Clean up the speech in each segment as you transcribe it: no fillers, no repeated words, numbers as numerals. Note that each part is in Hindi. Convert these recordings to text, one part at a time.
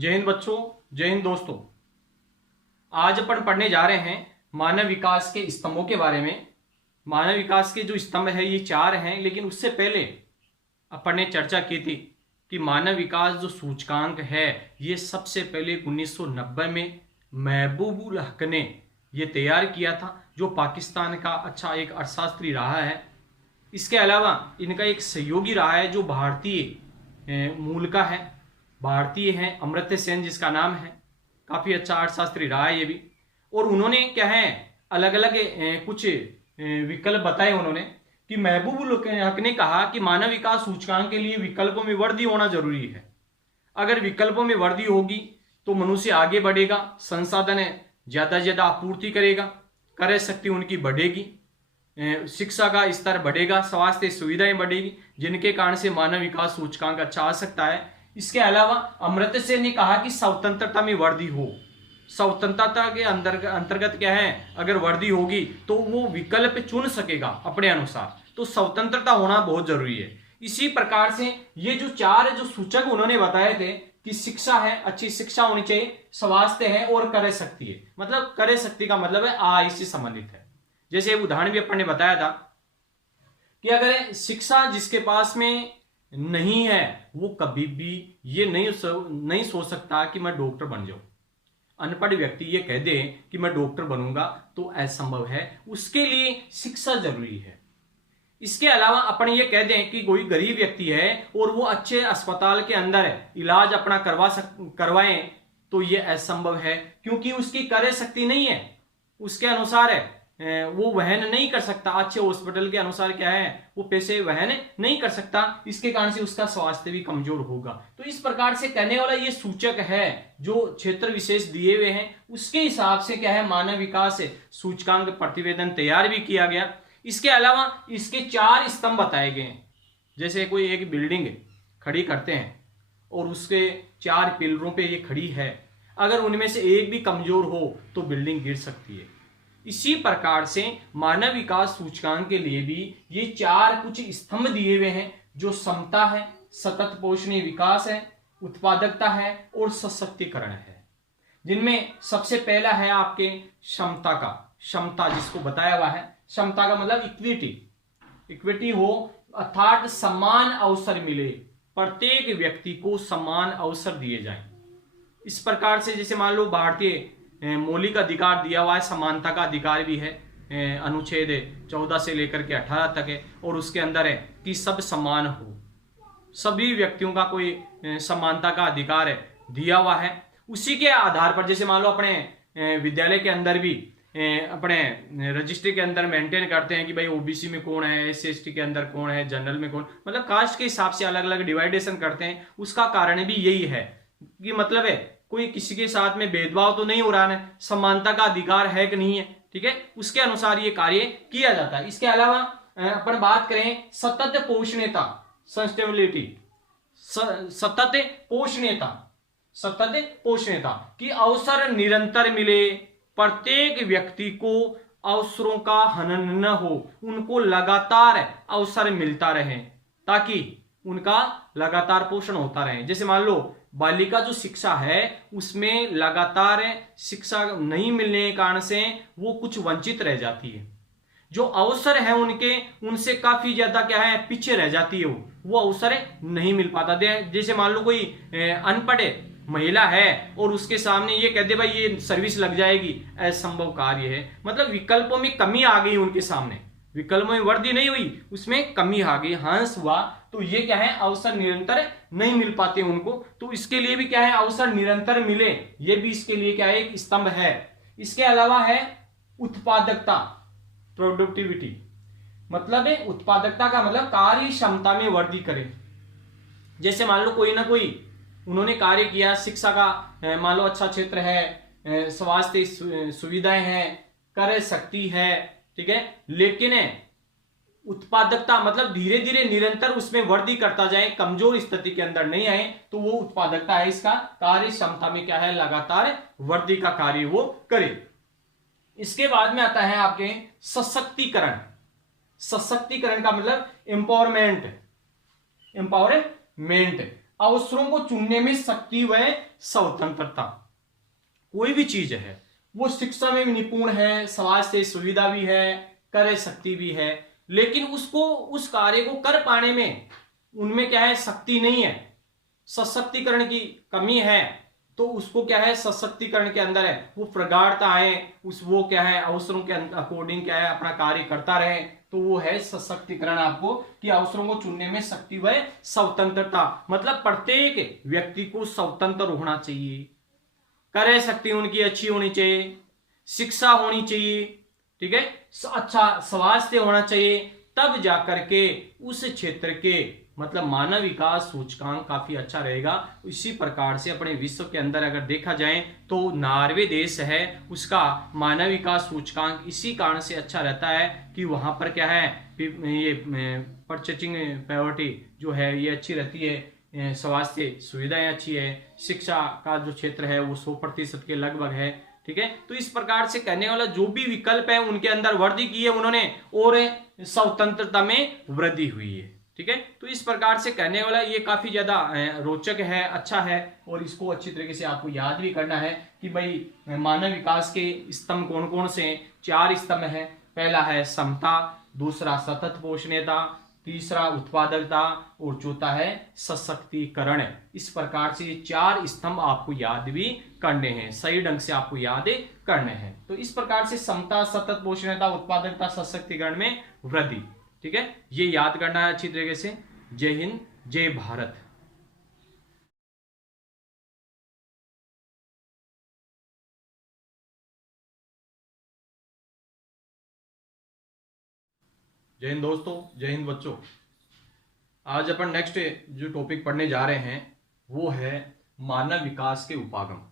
जय हिंद बच्चों, जय हिंद दोस्तों। आज अपन पढ़ने जा रहे हैं मानव विकास के स्तंभों के बारे में। मानव विकास के जो स्तंभ है ये 4 हैं, लेकिन उससे पहले अपन ने चर्चा की थी कि मानव विकास जो सूचकांक है ये सबसे पहले 1990 में महबूब उल हक ने ये तैयार किया था, जो पाकिस्तान का अच्छा एक अर्थशास्त्री रहा है। इसके अलावा इनका एक सहयोगी रहा है जो भारतीय मूल का है, भारतीय है, अमर्त्य सेन जिसका नाम है। काफी अच्छा अर्थशास्त्री रहा है ये भी। और उन्होंने क्या है अलग अलग कुछ विकल्प बताए उन्होंने कि महबूब उल हक ने कहा कि मानव विकास सूचकांक के लिए विकल्पों में वृद्धि होना जरूरी है। अगर विकल्पों में वृद्धि होगी तो मनुष्य आगे बढ़ेगा, संसाधन ज्यादा से ज्यादा आपूर्ति करेगा, क्रय शक्ति उनकी बढ़ेगी, शिक्षा का स्तर बढ़ेगा, स्वास्थ्य सुविधाएं बढ़ेगी, जिनके कारण से मानव विकास सूचकांक अच्छा आ सकता है। इसके अलावा अमर्त्य सेन ने कहा कि स्वतंत्रता में वृद्धि हो। स्वतंत्रता के अंतर्गत क्या है, अगर वृद्धि होगी तो वो विकल्प चुन सकेगा अपने अनुसार, तो स्वतंत्रता होना बहुत जरूरी है। इसी प्रकार से ये जो 4 जो सूचक उन्होंने बताए थे कि शिक्षा है, अच्छी शिक्षा होनी चाहिए, स्वास्थ्य है और क्रय शक्ति है। मतलब क्रय शक्ति का मतलब है आय से संबंधित है। जैसे उदाहरण भी अपन ने बताया था कि अगर शिक्षा जिसके पास में नहीं है वो कभी भी ये नहीं सोच सकता कि मैं डॉक्टर बन जाऊं। अनपढ़ व्यक्ति ये कह दे कि मैं डॉक्टर बनूंगा तो असंभव है, उसके लिए शिक्षा जरूरी है। इसके अलावा अपन ये कह दें कि कोई गरीब व्यक्ति है और वो अच्छे अस्पताल के अंदर इलाज अपना करवाएं तो ये असंभव है, क्योंकि उसकी क्रय शक्ति नहीं है, उसके अनुसार है वो वहन नहीं कर सकता। अच्छे हॉस्पिटल के अनुसार क्या है वो पैसे वहन नहीं कर सकता, इसके कारण से उसका स्वास्थ्य भी कमजोर होगा। तो इस प्रकार से कहने वाला ये सूचक है जो क्षेत्र विशेष दिए हुए हैं, उसके हिसाब से क्या है मानव विकास सूचकांक प्रतिवेदन तैयार भी किया गया। इसके अलावा इसके 4 स्तंभ बताए गए हैं। जैसे कोई एक बिल्डिंग खड़ी करते हैं और उसके 4 पिलरों पे ये खड़ी है, अगर उनमें से एक भी कमजोर हो तो बिल्डिंग गिर सकती है। इसी प्रकार से मानव विकास सूचकांक के लिए भी ये 4 कुछ स्तंभ दिए हुए हैं, जो समता है, सतत पोषणीय विकास है, उत्पादकता है और सशक्तिकरण है। जिनमें सबसे पहला है आपके क्षमता का, क्षमता जिसको बताया हुआ है। क्षमता का मतलब इक्विटी हो, अर्थात समान अवसर मिले, प्रत्येक व्यक्ति को समान अवसर दिए जाएं। इस प्रकार से जैसे मान लो भारतीय मौलिक अधिकार दिया हुआ है, समानता का अधिकार भी है, अनुच्छेद 14 से लेकर के 18 तक है, और उसके अंदर है कि सब समान हो, सभी व्यक्तियों का कोई समानता का अधिकार है दिया हुआ है। उसी के आधार पर जैसे मान लो अपने विद्यालय के अंदर भी अपने रजिस्ट्री के अंदर मेंटेन करते हैं कि भाई ओबीसी में कौन है, SC/ST के अंदर कौन है, जनरल में कौन, मतलब कास्ट के हिसाब से अलग अलग डिवाइडेशन करते हैं। उसका कारण भी यही है कि मतलब है कोई किसी के साथ में भेदभाव तो नहीं हो रहा है, समानता का अधिकार है कि नहीं है, ठीक है, उसके अनुसार ये कार्य किया जाता है। इसके अलावा अपन बात करें सतत पोषणीयता, सस्टेनेबिलिटी, सतत पोषणीयता की अवसर निरंतर मिले, प्रत्येक व्यक्ति को अवसरों का हनन न हो, उनको लगातार अवसर मिलता रहे ताकि उनका लगातार पोषण होता रहे। जैसे मान लो बालिका जो शिक्षा है उसमें लगातार शिक्षा नहीं मिलने के कारण से वो कुछ वंचित रह जाती है, जो अवसर है उनके उनसे काफी ज्यादा क्या है पीछे रह जाती है, वो अवसर नहीं मिल पाता। जैसे मान लो कोई अनपढ़ महिला है और उसके सामने ये कहते भाई ये सर्विस लग जाएगी, असंभव कार्य है। मतलब विकल्पों में कमी आ गई उनके सामने, विकल्पों में वृद्धि नहीं हुई, उसमें कमी आ गई, ह्रास हुआ, तो ये क्या है अवसर निरंतर नहीं मिल पाते उनको। तो इसके लिए भी क्या है अवसर निरंतर मिले, ये भी इसके लिए क्या है एक स्तंभ है। इसके अलावा है उत्पादकता, प्रोडक्टिविटी, मतलब है उत्पादकता का मतलब कार्य क्षमता में वृद्धि करे। जैसे मान लो कोई ना कोई उन्होंने कार्य किया, शिक्षा का मान लो अच्छा क्षेत्र है, स्वास्थ्य सुविधाएं हैं, क्रय शक्ति है, ठीक है, लेकिन उत्पादकता मतलब धीरे धीरे निरंतर उसमें वृद्धि करता जाए, कमजोर स्थिति के अंदर नहीं आए, तो वो उत्पादकता है। इसका कार्य क्षमता में क्या है लगातार वृद्धि का कार्य वो करे। इसके बाद में आता है आपके सशक्तिकरण। सशक्तिकरण का मतलब एम्पावरमेंट, अवसरों को चुनने में शक्ति व स्वतंत्रता। कोई भी चीज है, वो शिक्षा में भी निपुण है, समाज से सुविधा भी है, क्रय शक्ति भी है, लेकिन उसको उस कार्य को कर पाने में उनमें क्या है, शक्ति नहीं है, सशक्तिकरण की कमी है, तो उसको क्या है, सशक्तिकरण के अंदर है, वो प्रगाढ़ता है, उस वो क्या है, अवसरों के अकॉर्डिंग क्या है अपना कार्य करता रहे, तो वो है सशक्तिकरण आपको, कि अवसरों को चुनने में शक्ति व स्वतंत्रता। मतलब प्रत्येक व्यक्ति को स्वतंत्र होना चाहिए, क्रय शक्ति उनकी अच्छी होनी चाहिए, शिक्षा होनी चाहिए, ठीक है, अच्छा स्वास्थ्य होना चाहिए, तब जाकर के उस क्षेत्र के मतलब मानव विकास सूचकांक काफी अच्छा रहेगा। इसी प्रकार से अपने विश्व के अंदर अगर देखा जाए तो नॉर्वे देश है, उसका मानव विकास सूचकांक इसी कारण से अच्छा रहता है कि वहां पर क्या है, ये परचेजिंग पावर्टी जो है ये अच्छी रहती है, स्वास्थ्य सुविधाएं अच्छी है, शिक्षा का जो क्षेत्र है वो 100% के लगभग है, ठीक है। तो इस प्रकार से कहने वाला जो भी विकल्प है उनके अंदर वृद्धि की है उन्होंने, और स्वतंत्रता में वृद्धि हुई है, ठीक है। तो इस प्रकार से कहने वाला ये काफी ज्यादा रोचक है, अच्छा है, और इसको अच्छी तरीके से आपको याद भी करना है कि भाई मानव विकास के स्तंभ कौन कौन से, 4 स्तंभ है। पहला है समता, दूसरा सतत पोषणीयता, तीसरा उत्पादकता, और चौथा है सशक्तिकरण। इस प्रकार से 4 स्तंभ आपको याद भी करने हैं, सही ढंग से आपको याद करने हैं। तो इस प्रकार से समता, सतत पोषणीयता, उत्पादकता, सशक्तिकरण में वृद्धि, ठीक है, ये याद करना है अच्छी तरीके से। जय हिंद, जय भारत। जय हिंद दोस्तों, जय हिंद बच्चों। आज अपन नेक्स्ट जो टॉपिक पढ़ने जा रहे हैं वो है मानव विकास के उपागम।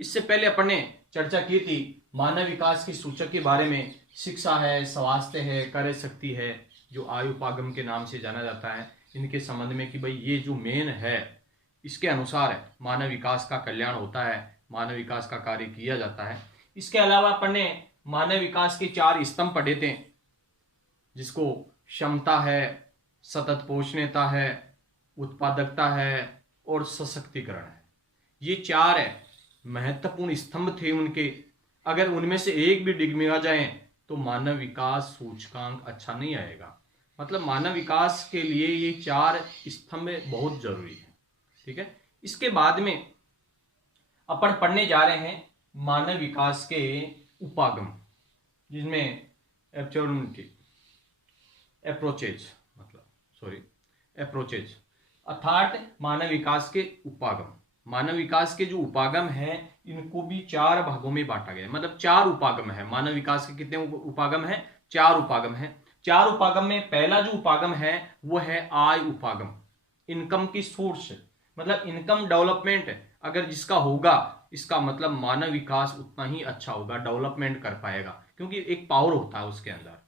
इससे पहले अपन ने चर्चा की थी मानव विकास के सूचक के बारे में, शिक्षा है, स्वास्थ्य है, क्रय शक्ति है, जो आयु उपागम के नाम से जाना जाता है, इनके संबंध में कि भाई ये जो मेन है, इसके अनुसार मानव विकास का कल्याण होता है, मानव विकास का कार्य किया जाता है। इसके अलावा अपन ने मानव विकास के 4 स्तंभ पढ़े थे, जिसको क्षमता है, सतत पोषणीयता है, उत्पादकता है और सशक्तिकरण है। ये 4 महत्वपूर्ण स्तंभ थे उनके। अगर उनमें से एक भी डिगमिगा जाए तो मानव विकास सूचकांक अच्छा नहीं आएगा। मतलब मानव विकास के लिए ये 4 स्तंभ बहुत जरूरी है, ठीक है। इसके बाद में अपन पढ़ने जा रहे हैं मानव विकास के उपागम, जिसमें अप्रोचेज अर्थात मानव विकास के उपागम। मानव विकास के जो उपागम है इनको भी 4 भागों में बांटा गया है। मतलब 4 उपागम है मानव विकास के। कितने उपागम है? 4 उपागम है। 4 उपागम में पहला जो उपागम है वो है आय उपागम, इनकम की सोर्स। मतलब इनकम डेवलपमेंट अगर जिसका होगा, इसका मतलब मानव विकास उतना ही अच्छा होगा, डेवलपमेंट कर पाएगा, क्योंकि एक पावर होता है उसके अंदर।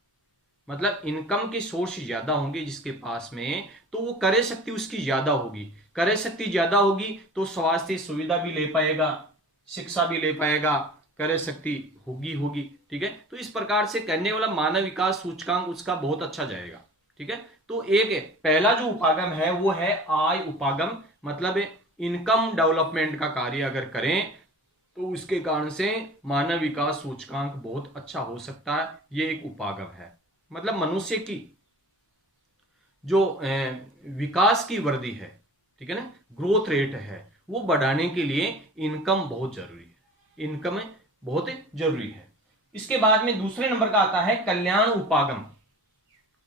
मतलब इनकम की सोर्स ज्यादा होंगे जिसके पास में, तो वो क्रय शक्ति उसकी ज्यादा होगी। क्रय शक्ति ज्यादा होगी तो स्वास्थ्य सुविधा भी ले पाएगा, शिक्षा भी ले पाएगा, क्रय शक्ति होगी, ठीक है। तो इस प्रकार से करने वाला मानव विकास सूचकांक उसका बहुत अच्छा जाएगा, ठीक है। तो एक पहला जो उपागम है वो है आय उपागम। मतलब इनकम डेवलपमेंट का कार्य अगर करें तो उसके कारण से मानव विकास सूचकांक बहुत अच्छा हो सकता है। ये एक उपागम है। मतलब मनुष्य की जो विकास की वृद्धि है, ठीक है ना, ग्रोथ रेट है, वो बढ़ाने के लिए इनकम बहुत जरूरी है। इनकम बहुत जरूरी है। इसके बाद में दूसरे नंबर का आता है कल्याण उपागम।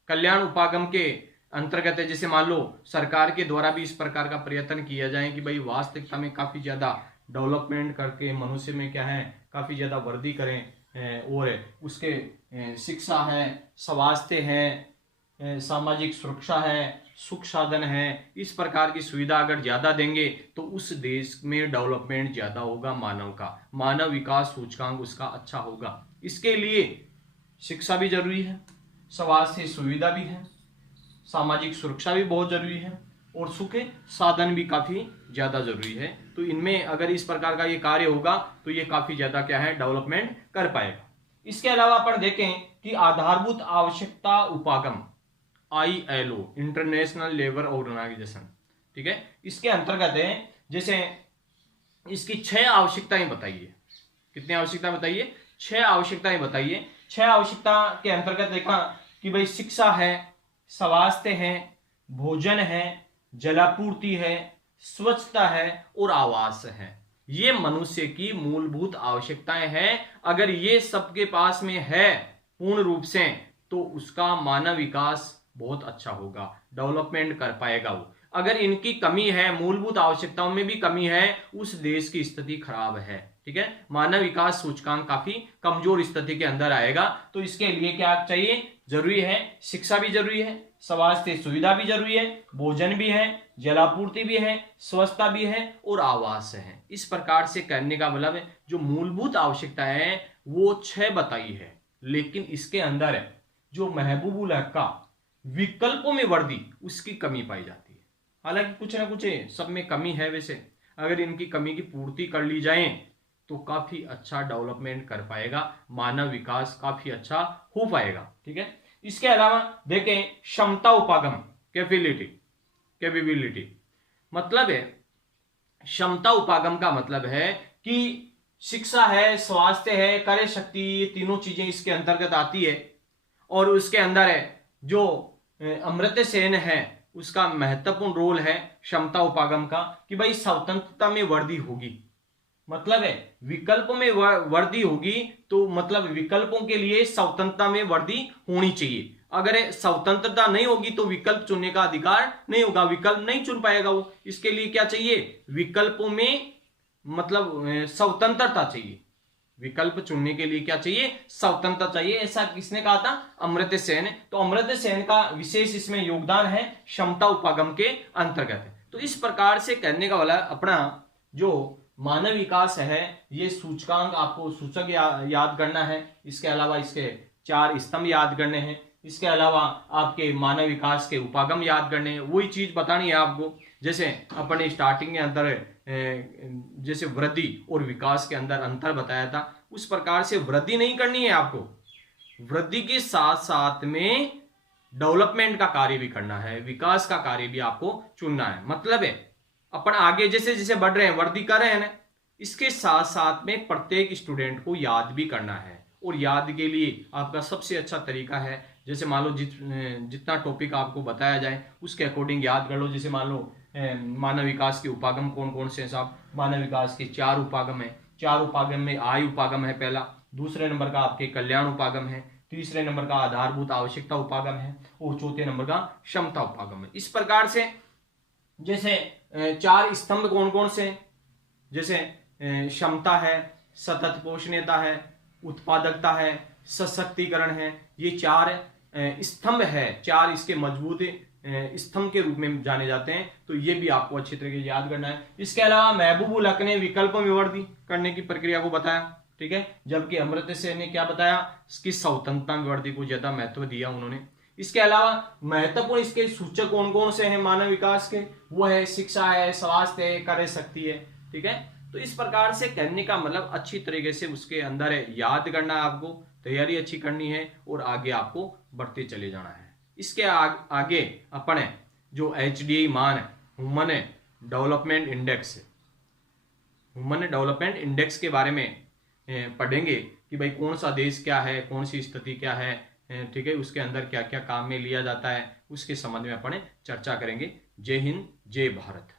कल्याण उपागम के अंतर्गत है, जैसे मान लो सरकार के द्वारा भी इस प्रकार का प्रयत्न किया जाए कि भाई वास्तविकता में काफी ज्यादा डेवलपमेंट करके मनुष्य में क्या है काफी ज्यादा वृद्धि करें, और उसके शिक्षा है, स्वास्थ्य है, सामाजिक सुरक्षा है, सुख साधन है, इस प्रकार की सुविधा अगर ज्यादा देंगे तो उस देश में डेवलपमेंट ज्यादा होगा, मानव का मानव विकास सूचकांक उसका अच्छा होगा। इसके लिए शिक्षा भी जरूरी है, स्वास्थ्य सुविधा भी है, सामाजिक सुरक्षा भी बहुत जरूरी है, और सुख साधन भी काफी ज्यादा जरूरी है। तो इनमें अगर इस प्रकार का ये कार्य होगा तो ये काफी ज्यादा क्या है डेवलपमेंट कर पाएगा। इसके अलावा अपन देखें कि आधारभूत आवश्यकता उपागम, ILO इंटरनेशनल लेबर ऑर्गेनाइजेशन, ठीक है। इसके अंतर्गत है जैसे इसकी 6 आवश्यकताएं बताइए। कितनी आवश्यकता बताइए? 6 आवश्यकताएं बताइए। 6 आवश्यकता के अंतर्गत देखा कि भाई शिक्षा है, स्वास्थ्य है, भोजन है, जलापूर्ति है, स्वच्छता है और आवास है। ये मनुष्य की मूलभूत आवश्यकताएं हैं। अगर ये सबके पास में है पूर्ण रूप से तो उसका मानव विकास बहुत अच्छा होगा, डेवलपमेंट कर पाएगा वो। अगर इनकी कमी है, मूलभूत आवश्यकताओं में भी कमी है, उस देश की स्थिति खराब है। ठीक है, मानव विकास सूचकांक काफी कमजोर स्थिति के अंदर आएगा। तो इसके लिए क्या चाहिए? जरूरी है शिक्षा भी जरूरी है, स्वास्थ्य सुविधा भी जरूरी है, भोजन भी है, जलापूर्ति भी है, स्वच्छता भी है और आवास है। इस प्रकार से करने का मतलब जो मूलभूत आवश्यकता है वो 6 बताई है, लेकिन इसके अंदर जो महबूबुल हक का विकल्पों में वर्दी उसकी कमी पाई जाती है। हालांकि कुछ ना कुछ सब में कमी है, वैसे अगर इनकी कमी की पूर्ति कर ली जाए तो काफी अच्छा डेवलपमेंट कर पाएगा, मानव विकास काफी अच्छा हो पाएगा। ठीक है, इसके अलावा देखें क्षमता उपागम, कैपेबिलिटी मतलब है, क्षमता उपागम का मतलब है कि शिक्षा है, स्वास्थ्य है, कार्य शक्ति, ये तीनों चीजें इसके अंतर्गत आती है। और उसके अंदर है जो अमर्त्य सेन है उसका महत्वपूर्ण रोल है क्षमता उपागम का, कि भाई स्वतंत्रता में वृद्धि होगी। मतलब है विकल्प में वृद्धि होगी तो मतलब विकल्पों के लिए स्वतंत्रता में वृद्धि होनी चाहिए। अगर स्वतंत्रता नहीं होगी तो विकल्प चुनने का अधिकार नहीं होगा, विकल्प नहीं चुन पाएगा वो। इसके लिए क्या चाहिए? विकल्पों में मतलब स्वतंत्रता चाहिए। विकल्प चुनने के लिए क्या चाहिए? स्वतंत्रता चाहिए। ऐसा किसने कहा था? अमर्त्य सेन। तो अमर्त्य सेन का विशेष इसमें योगदान है क्षमता उपागम के अंतर्गत। तो इस प्रकार से करने का वाला अपना जो मानव विकास है ये सूचकांक आपको सूचक याद करना है। इसके अलावा इसके 4 स्तंभ याद करने हैं। इसके अलावा आपके मानव विकास के उपागम याद करने हैं। वही चीज बतानी है आपको जैसे अपने स्टार्टिंग के अंदर जैसे वृद्धि और विकास के अंदर अंतर बताया था, उस प्रकार से वृद्धि नहीं करनी है आपको, वृद्धि के साथ साथ में डेवलपमेंट का कार्य भी करना है, विकास का कार्य भी आपको चुनना है। मतलब है अपन आगे जैसे जैसे बढ़ रहे हैं, वृद्धि कर रहे हैं ना, इसके साथ साथ में प्रत्येक स्टूडेंट को याद भी करना है। और याद के लिए आपका सबसे अच्छा तरीका है जैसे मान लो जितना टॉपिक आपको बताया जाए उसके अकॉर्डिंग याद कर लो। जैसे मान लो मानव विकास के उपागम कौन कौन से हैं साहब? मानव विकास के 4 उपागम है। 4 उपागम में आय उपागम है पहला, दूसरे नंबर का आपके कल्याण उपागम है, तीसरे नंबर का आधारभूत आवश्यकता उपागम है और चौथे नंबर का क्षमता उपागम है। इस प्रकार से जैसे 4 स्तंभ कौन कौन से? जैसे क्षमता है, सतत पोषणीयता है, उत्पादकता है, सशक्तिकरण है। ये 4 स्तंभ है, 4 इसके मजबूत स्तंभ के रूप में जाने जाते हैं। तो ये भी आपको अच्छी तरीके से याद करना है। इसके अलावा महबूबुल हक ने विकल्प में वृद्धि करने की प्रक्रिया को बताया, ठीक है, जबकि अमर्त्य सेन ने क्या बताया? इसकी स्वतंत्रता में वृद्धि को ज्यादा महत्व दिया उन्होंने। इसके अलावा महत्वपूर्ण इसके सूचक कौन कौन से हैं मानव विकास के? वो है शिक्षा है, स्वास्थ्य है, कार्य शक्ति है। ठीक है, तो इस प्रकार से करने का मतलब अच्छी तरीके से उसके अंदर है याद करना है, आपको तैयारी अच्छी करनी है और आगे आपको बढ़ते चले जाना है। इसके आगे अपन जो HDI मान है, human development index, human development index के बारे में पढ़ेंगे कि भाई कौन सा देश क्या है, कौन सी स्थिति क्या है, ठीक है, उसके अंदर क्या क्या काम में लिया जाता है, उसके संबंध में अपन चर्चा करेंगे। जय हिंद, जय भारत।